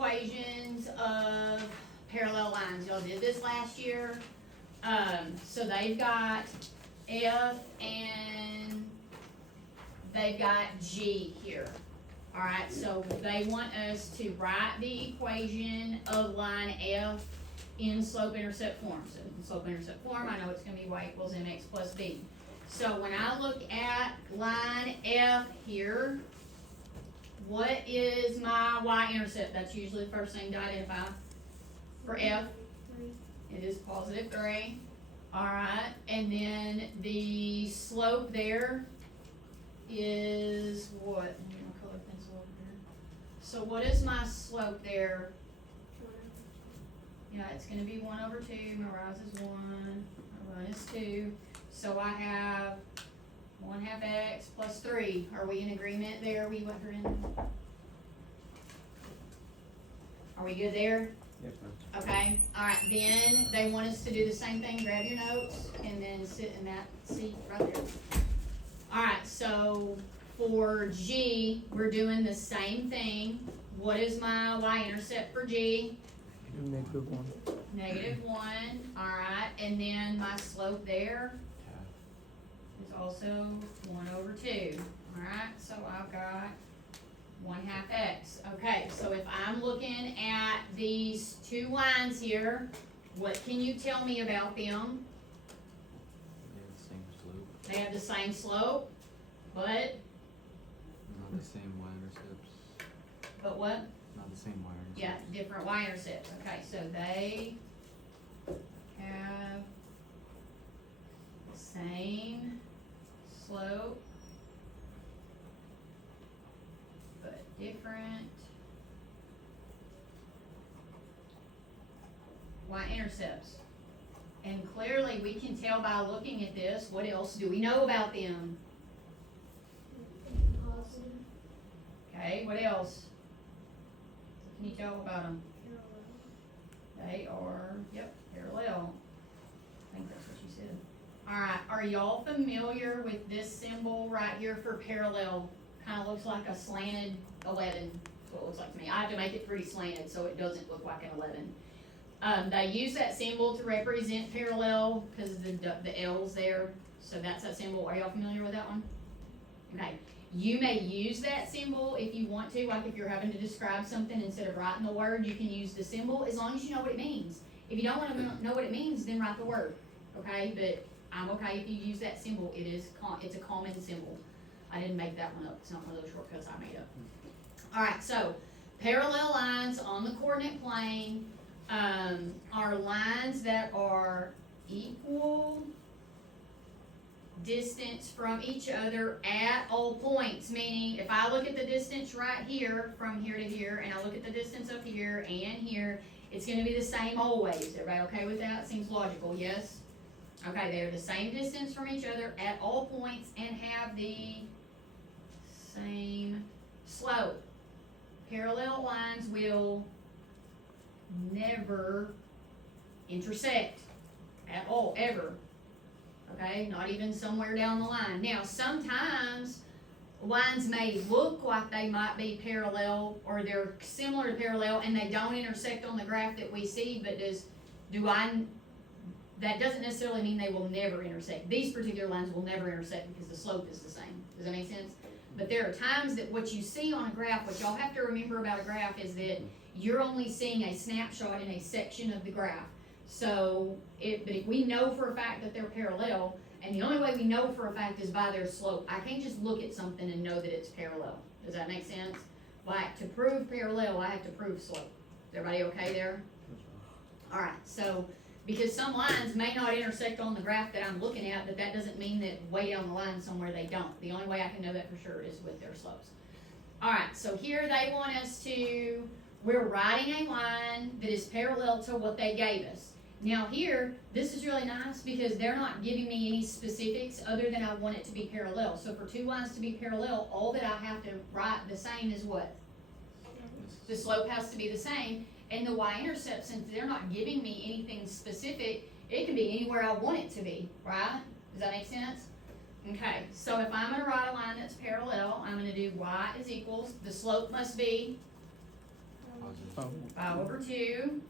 equations of parallel lines. Y'all did this last year. So they've got F and they've got G here. Alright, so they want us to write the equation of line F in slope-intercept form. So in slope-intercept form, I know it's gonna be y equals mx plus b. So when I look at line F here, what is my y-intercept? That's usually the first thing to identify for F. 3. It is positive 3. Alright, and then the slope there is what? Let me get my color pencil over here. So what is my slope there? Yeah, it's gonna be 1 over 2, my rise is 1, my run is 2. So I have 1/2 x plus 3. Are we in agreement there? We wondering? Are we good there? Yes, ma'am. Okay, alright, then they want us to do the same thing, grab your notes, and then sit in that seat right there. Alright, so for G, we're doing the same thing. What is my y-intercept for G? -1. -1, alright, and then my slope there is also 1 over 2. Alright, so I've got 1/2 x. Okay, so if I'm looking at these two lines here, what can you tell me about them? They have the same slope, They have the same slope, but not the same y-intercepts, what? not the same y-intercepts. Yeah, different y-intercepts. Okay, so they have the same slope, but different y-intercepts. And clearly we can tell by looking at this, what else do we know about them? Positive. Okay, what else? What can you tell about them? Parallel. They are, yep, parallel. I think that's what you said. Alright, are y'all familiar with this symbol right here for parallel? Kinda looks like a slanted 11, that's what it looks like to me. I have to make it pretty slanted so it doesn't look like an 11. They use that symbol to represent parallel because the L's there, so that's that symbol. Are y'all familiar with that one? Okay, you may use that symbol if you want to, like if you're having to describe something instead of writing the word, you can use the symbol as long as you know what it means. If you don't want to know what it means, then write the word, okay? But I'm okay if you use that symbol. It's a common symbol. I didn't make that one up. It's not one of those shortcuts I made up. All right, so parallel lines on the coordinate plane are lines that are equal distance from each other at all points, meaning if I look at the distance right here from here to here and I look at the distance up here and here, it's going to be the same always. Everybody okay with that? Seems logical, yes? Okay, they're the same distance from each other at all points and have the same slope. Parallel lines will never intersect at all, ever. Okay, not even somewhere down the line. Now, sometimes lines may look like they might be parallel or they're similar to parallel and they don't intersect on the graph that we see, but that doesn't necessarily mean they will never intersect. These particular lines will never intersect because the slope is the same. Does that make sense? But there are times that what you see on a graph, what y'all have to remember about a graph is that you're only seeing a snapshot in a section of the graph. So, but if we know for a fact that they're parallel, and the only way we know for a fact is by their slope, I can't just look at something and know that it's parallel. Does that make sense? Like, to prove parallel, I have to prove slope. Is everybody okay there? Alright, so, because some lines may not intersect on the graph that I'm looking at, but that doesn't mean that way down the line somewhere they don't. The only way I can know that for sure is with their slopes. Alright, so here they want us to, we're writing a line that is parallel to what they gave us. Now here, this is really nice because they're not giving me any specifics other than I want it to be parallel. So for two lines to be parallel, all that I have to write the same is what? The slope has to be the same. And the y-intercept, since they're not giving me anything specific, it can be anywhere I want it to be, right? Does that make sense? Okay, so if I'm going to write a line that's parallel, I'm going to do y is equals, the slope must be 5 over 2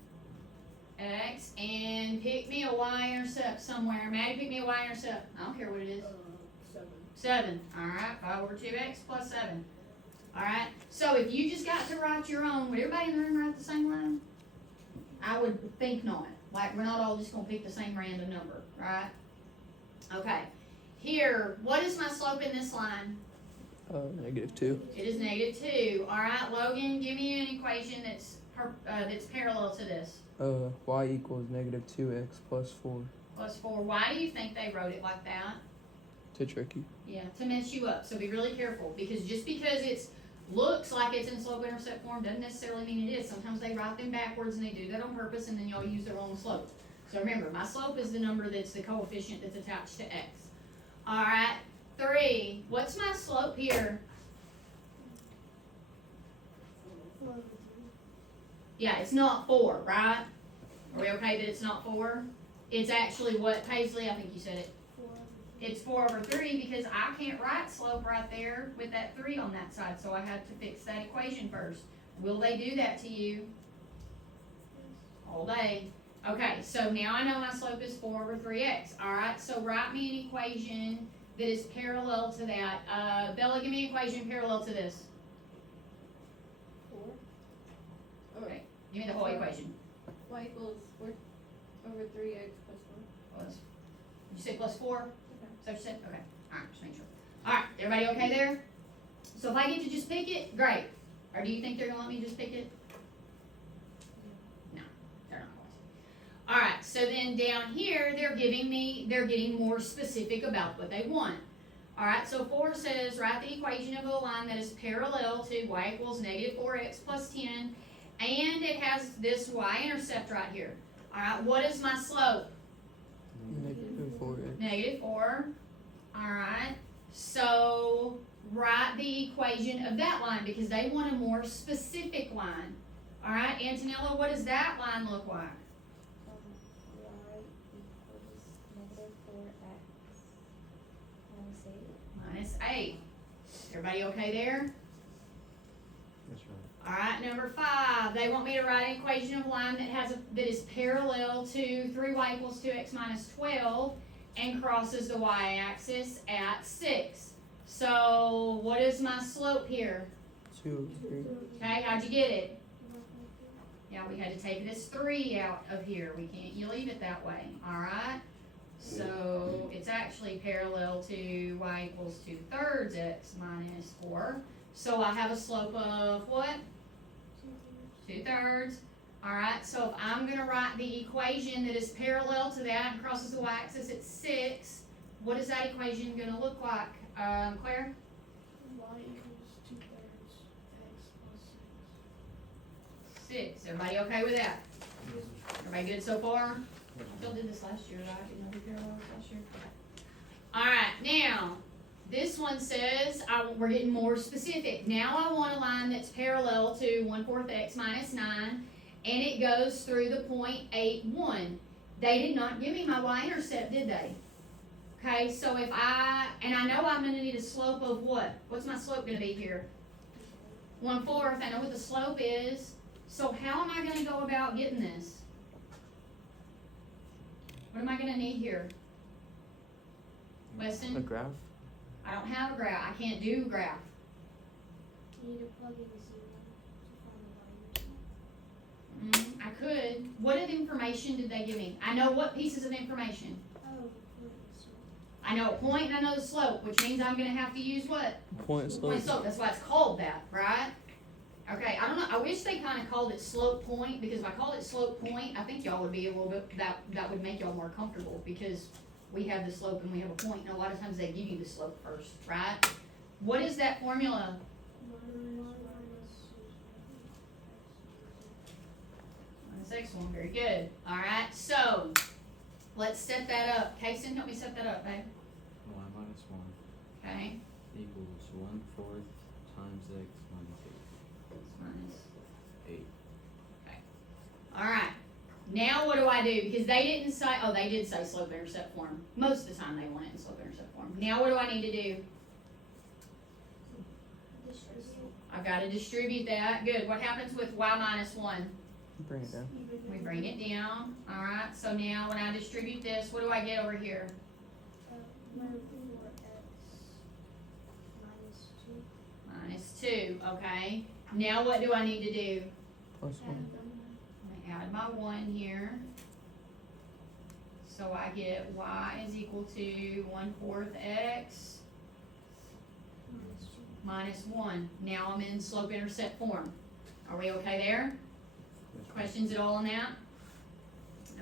x, and pick me a y-intercept somewhere. Maddie, pick me a y-intercept. I don't care what it is. 7. Alright, 5 over 2x plus 7. Alright, so if you just got to write your own, would everybody in the room write the same line? I would think not. Like, we're not all just going to pick the same random number, right? Okay. Here, what is my slope in this line? -2. It is -2. Alright, Logan, give me an equation that's parallel to this. Y equals -2x plus 4. Plus 4. Why do you think they wrote it like that? To trick you. Yeah, to mess you up. So be really careful, because just because it looks like it's in slope intercept form doesn't necessarily mean it is. Sometimes they write them backwards, and they do that on purpose, and then y'all use the wrong slope. So remember, my slope is the number that's the coefficient that's attached to x. Alright, 3. What's my slope here? Yeah, it's not 4, right? Are we okay that it's not 4? It's actually what, Paisley? I think you said it. It's 4 over 3, because I can't write slope right there with that 3 on that side, so I had to fix that equation first. Will they do that to you? All day. Okay, so now I know my slope is 4 over 3x. Alright, so write me an equation that is parallel to that. Bella, give me an equation parallel to this. 4. Okay, give me the whole equation. Y equals 4 over 3x plus 1. Plus, you say plus 4? Is that what you said? Okay, alright, just make sure. Alright, everybody okay there? So if I get to just pick it, great. Or do you think they're gonna let me just pick it? No, they're not going to. Alright, so then down here, they're getting more specific about what they want. Alright, so 4 says, write the equation of a line that is parallel to y equals -4x plus 10, and it has this y-intercept right here. Alright, what is my slope? -4x. -4. Alright, so write the equation of that line, because they want a more specific line. Alright, Antonella, what does that line look like? Y equals -4x minus 8. -8. Everybody okay there? That's right. Alright, number 5, they want me to write an equation of a line that is parallel to 3y equals 2x minus 12 and crosses the y-axis at 6. So, what is my slope here? 2 over 3. Okay, how'd you get it? Yeah, we had to take this 3 out of here. We can't, you leave it that way, alright? So, it's actually parallel to y equals 2/3 x minus 4. So, I have a slope of what? 2/3. Alright, so if I'm going to write the equation that is parallel to that and crosses the y-axis at 6, what is that equation going to look like, Claire? Y equals 2/3 x plus 6. Everybody okay with that? Everybody good so far? Y'all did this last year, right? Didn't y'all do parallels last year? Alright, now, this one says, we're getting more specific. Now I want a line that's parallel to 1/4 x minus 9, and it goes through the point 8, 1. They did not give me my y-intercept, did they? Okay, so if and I know I'm going to need a slope of what? What's my slope going to be here? 1/4. I know what the slope is. So how am I going to go about getting this? What am I going to need here? A Weston? graph. I don't have a graph. I can't do graph. You need to plug in 0 to find the y. I could. What information did they give me? I know what pieces of information. Oh, so I know a point and I know the slope, which means I'm going to have to use what? Point slope. Point slope. That's why it's called that, right? Okay, I don't know. I wish they kind of called it slope point, because if I called it slope point, I think y'all would be a little bit, that would make y'all more comfortable, because we have the slope and we have a point, and a lot of times they give you the slope first, right? What is that formula? Minus x1, very good. Alright, so, let's set that up. Kason, help me set that up, babe. Y minus 1 Okay, equals 1/4 times x minus minus 8. Alright, now what do I do? Because they didn't say, oh, they did say slope intercept form. Most of the time they want it in slope intercept form. Now what do I need to do? I've gotta distribute that, good, what happens with y minus one? Bring it down. We bring it down, alright, so now when I distribute this, what do I get over here? Minus 4x minus 2. Minus 2, okay, now what do I need to do? Plus one. I'm gonna add my 1 here. So I get y is equal to 1/4 x minus 1. Now I'm in slope intercept form. Are we okay there? Questions at all on that?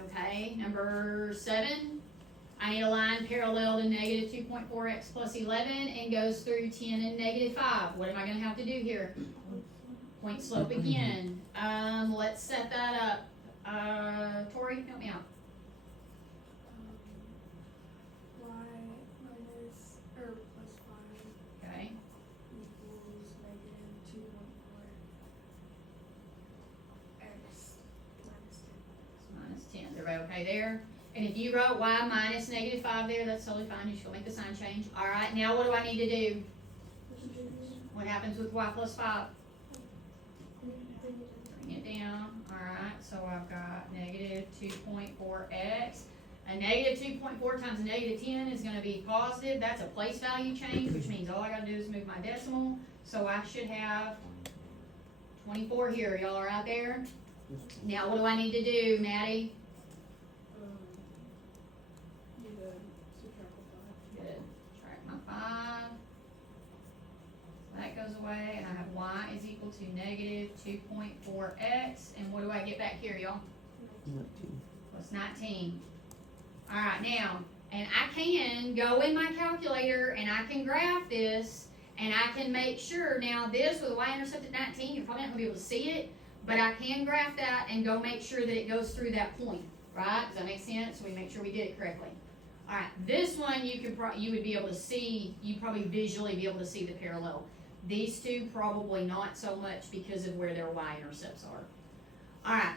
Okay, number 7. I need a line parallel to negative 2.4x plus 11 and goes through 10 and negative 5. What am I gonna have to do here? Point slope again. Let's set that up. Tori, help me out. Y minus, or plus 5 Okay, equals negative 2.4 x minus 10. minus 10. Is everybody okay there? And if you wrote y minus negative 5 there, that's totally fine. You just go make the sign change. Alright, now what do I need to do? What happens with y plus 5? Bring it down. Alright, so I've got negative 2.4x. A negative 2.4 times a negative 10 is going to be positive. That's a place value change, which means all I got to do is move my decimal. So I should have 24 here. Y'all are right there? Now what do I need to do, Maddie? Good. Subtract my 5. That goes away, and I have y is equal to negative 2.4x. And what do I get back here, y'all? 19. Plus 19. Alright, now, and I can go in my calculator and I can graph this and I can make sure, now this with a y-intercept at 19, you're probably not going to be able to see it, but I can graph that and go make sure that it goes through that point, right? Does that make sense? We make sure we did it correctly. Alright, this one you could you would be able to see, you'd probably visually be able to see the parallel. These two probably not so much because of where their y-intercepts are. Alright.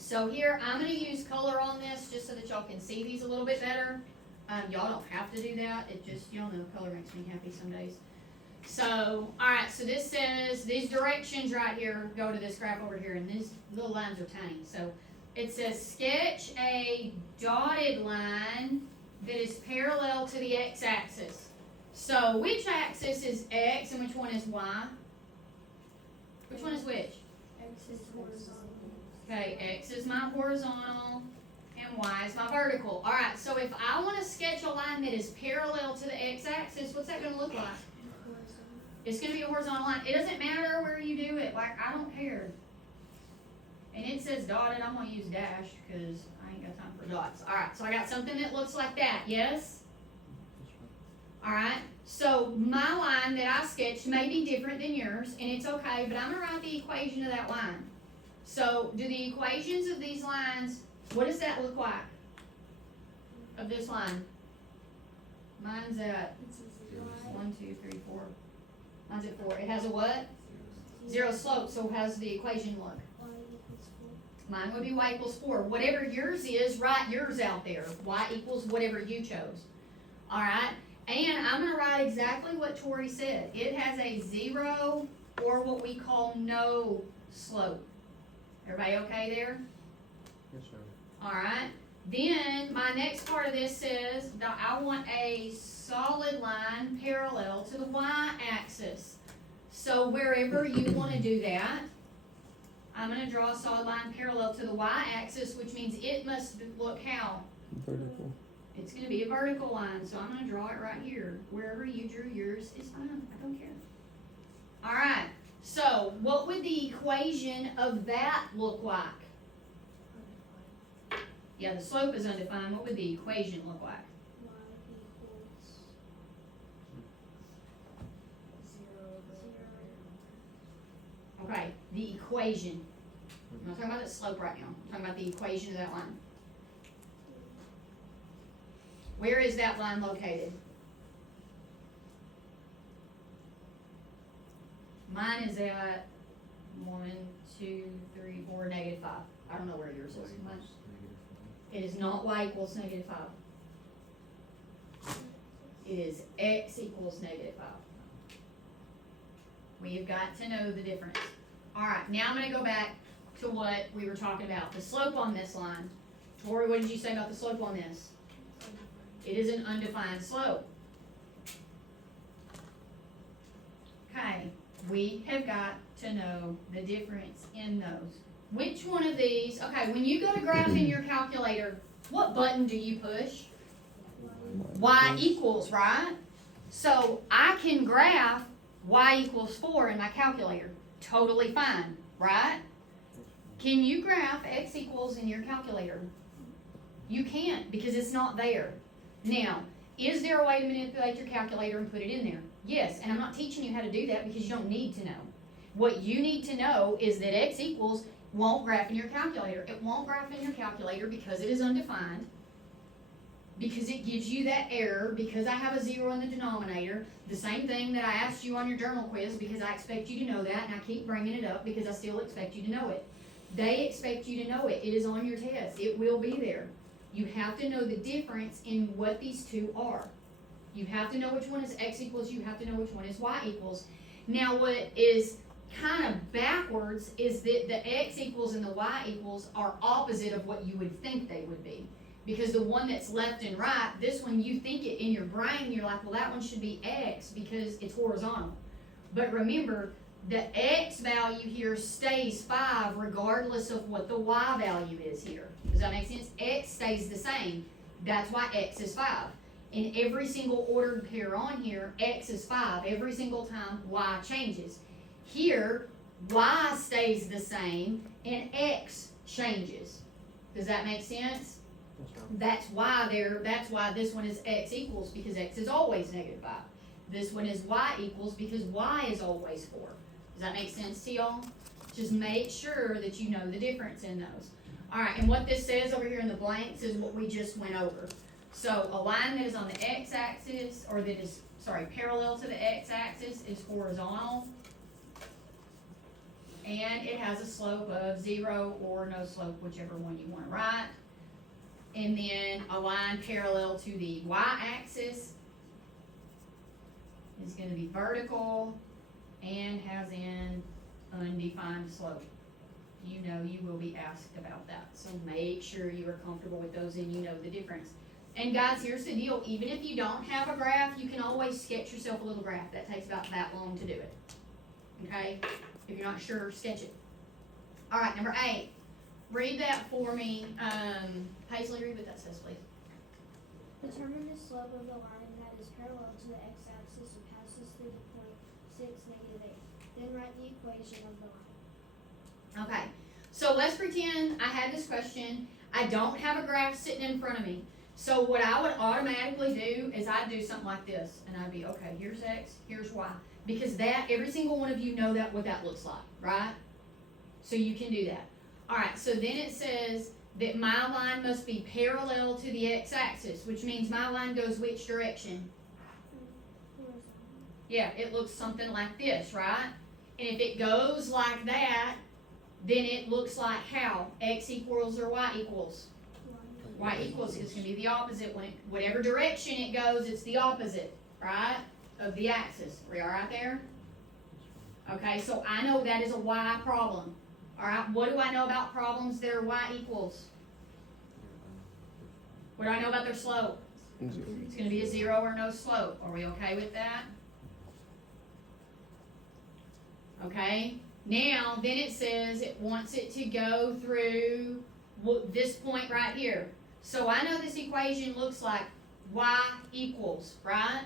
So here, I'm going to use color on this just so that y'all can see these a little bit better. Y'all don't have to do that. It just, y'all know color makes me happy some days. So, alright, so this says, these directions right here go to this graph over here, and these little lines are tiny. So, it says sketch a dotted line that is parallel to the x-axis. So, which axis is x and which one is y? Which one is which? X is horizontal. Okay, x is my horizontal and y is my vertical. Alright, so if I want to sketch a line that is parallel to the x-axis, what's that going to look like? Horizontal. It's going to be a horizontal line. It doesn't matter where you do it. Like, I don't care. And it says dotted. I'm going to use dash because I ain't got time for dots. Alright, so I got something that looks like that. Yes? Alright, so my line that I sketched may be different than yours, and it's okay, but I'm going to write the equation of that line. So, do the equations of these lines, what does that look like? Of this line? Mine's at It's a 1, 2, 3, 4. Mine's at 4. It has a what? 0 slope, so how's the equation look? Y equals 4. Mine would be y equals 4. Whatever yours is, write yours out there. Y equals whatever you chose. Alright? And I'm going to write exactly what Tori said. It has a 0 or what we call no slope. Everybody okay there? Yes, sir. Alright. Then my next part of this says that I want a solid line parallel to the y-axis. So wherever you want to do that, I'm going to draw a solid line parallel to the y-axis, which means it must look how? Vertical. It's going to be a vertical line, so I'm going to draw it right here. Wherever you drew yours is fine. I don't care. Alright, so what would the equation of that look like? Yeah, the slope is undefined. What would the equation look like? Y equals 0. Okay, the equation. I'm not talking about the slope right now. I'm talking about the equation of that line. Where is that line located? Mine is at 1, 2, 3, 4, negative 5. I don't know where yours is. Mine, it is not y equals negative 5. It is x equals negative 5. We have got to know the difference. Alright, now I'm gonna go back to what we were talking about, the slope on this line. Tori, what did you say about the slope on this? It is an undefined slope. Okay, we have got to know the difference in those. Which one of these, okay, when you go to graph in your calculator, what button do you push? Y equals, right? So I can graph y equals 4 in my calculator. Totally fine, right? Can you graph x equals in your calculator? You can't because it's not there. Now, is there a way to manipulate your calculator and put it in there? Yes, and I'm not teaching you how to do that because you don't need to know. What you need to know is that x equals won't graph in your calculator. It won't graph in your calculator because it is undefined, because it gives you that error, because I have a 0 in the denominator, the same thing that I asked you on your journal quiz, because I expect you to know that, and I keep bringing it up because I still expect you to know it. They expect you to know it. It is on your test. It will be there. You have to know the difference in what these two are. You have to know which one is x equals, you have to know which one is y equals. Now what is kind of backwards is that the x equals and the y equals are opposite of what you would think they would be. Because the one that's left and right, this one you think it in your brain, you're like, well that one should be x because it's horizontal. But remember, the x value here stays 5 regardless of what the y value is here. Does that make sense? X stays the same. That's why x is 5. In every single ordered pair on here, x is 5. Every single time y changes. Here, y stays the same and x changes. Does that make sense? That's why this one is x equals, because x is always negative 5. This one is y equals because y is always 4. Does that make sense to y'all? Just make sure that you know the difference in those. Alright, and what this says over here in the blanks is what we just went over. So a line that is on the x-axis, or that is, parallel to the x-axis is horizontal. And it has a slope of 0 or no slope, whichever one you want to write. And then a line parallel to the y-axis is going to be vertical and has an undefined slope. You know you will be asked about that. So make sure you are comfortable with those and you know the difference. And guys, here's the deal. Even if you don't have a graph, you can always sketch yourself a little graph. That takes about that long to do it. Okay? If you're not sure, sketch it. All right, number 8. Read that for me. Paisley, read what that says, please. Determine the slope of the line that is parallel to the x-axis and passes through the point 6, -8. Then write the equation of the line. Okay, so let's pretend I had this question. I don't have a graph sitting in front of me. So what I would automatically do is I'd do something like this. And I'd be, okay, here's x, here's y. Because every single one of you know what that looks like, right? So you can do that. Alright, so then it says that my line must be parallel to the x-axis, which means my line goes which direction? Horizontal. Yeah, it looks something like this, right? And if it goes like that, then it looks like how? X equals or y equals? Y equals is going to be the opposite. Whatever direction it goes, it's the opposite, right? Of the axis. Are we all right there? Okay, so I know that is a y problem. Alright, what do I know about problems that are y equals? What do I know about their slope? It's going to be a 0 or no slope. Are we okay with that? Okay, now then it says it wants it to go through this point right here. So I know this equation looks like y equals, right?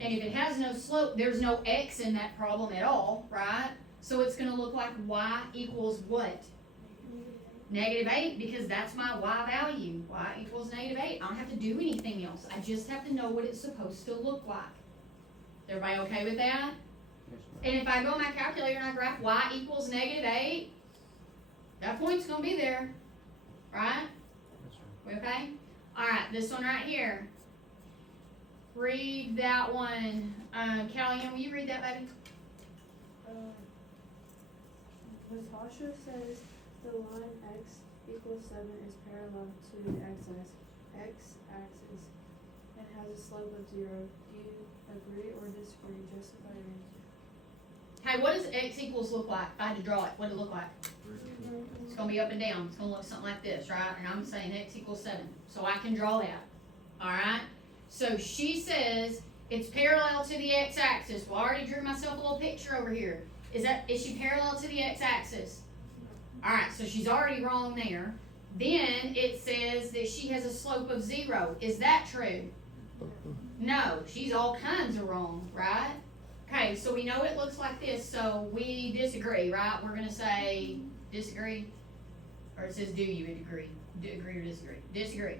And if it has no slope, there's no x in that problem at all, right? So it's going to look like y equals what? -8, because that's my y value. Y equals -8. I don't have to do anything else. I just have to know what it's supposed to look like. Everybody okay with that? And if I go on my calculator and I graph y equals -8, that point's going to be there, right? We okay? Alright, this one right here. Read that one. Callie-Ann, will you read that, baby? Natasha says the line x equals 7 is parallel to the x-axis and has a slope of 0. Do you agree or disagree? Justify your answer. Hey, what does x equals look like? If I had to draw it, what does it look like? It's gonna be up and down, it's gonna look something like this, right? And I'm saying x equals 7, so I can draw that, alright? So she says it's parallel to the x-axis. Well, I already drew myself a little picture over here. Is she parallel to the x-axis? Alright, so she's already wrong there. Then it says that she has a slope of 0. Is that true? No, she's all kinds of wrong, right? Okay, so we know it looks like this, so we disagree, right? We're gonna say disagree, or it says do you agree? Do agree or disagree? Disagree.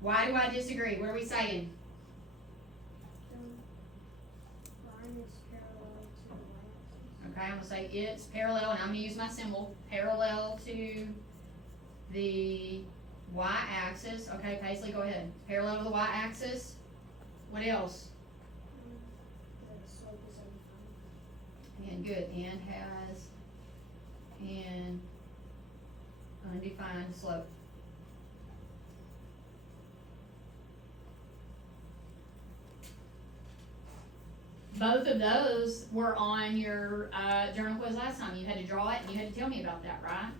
Why do I disagree? What are we saying? The line is parallel to the y-axis. Okay, I'm gonna say it's parallel, and I'm gonna use my symbol, parallel to the y-axis. Okay, Paisley, go ahead. Parallel to the y-axis. What else? The slope is undefined. And good, and has an undefined slope. Both of those were on your journal quiz last time. You had to draw it and you had to tell me about that, right?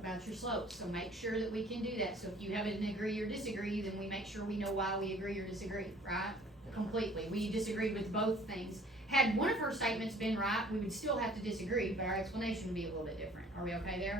About your slopes. So make sure that we can do that. So if you have an agree or disagree, then we make sure we know why we agree or disagree, right? Completely. We disagreed with both things. Had one of her statements been right, we would still have to disagree, but our explanation would be a little bit different. Are we okay there?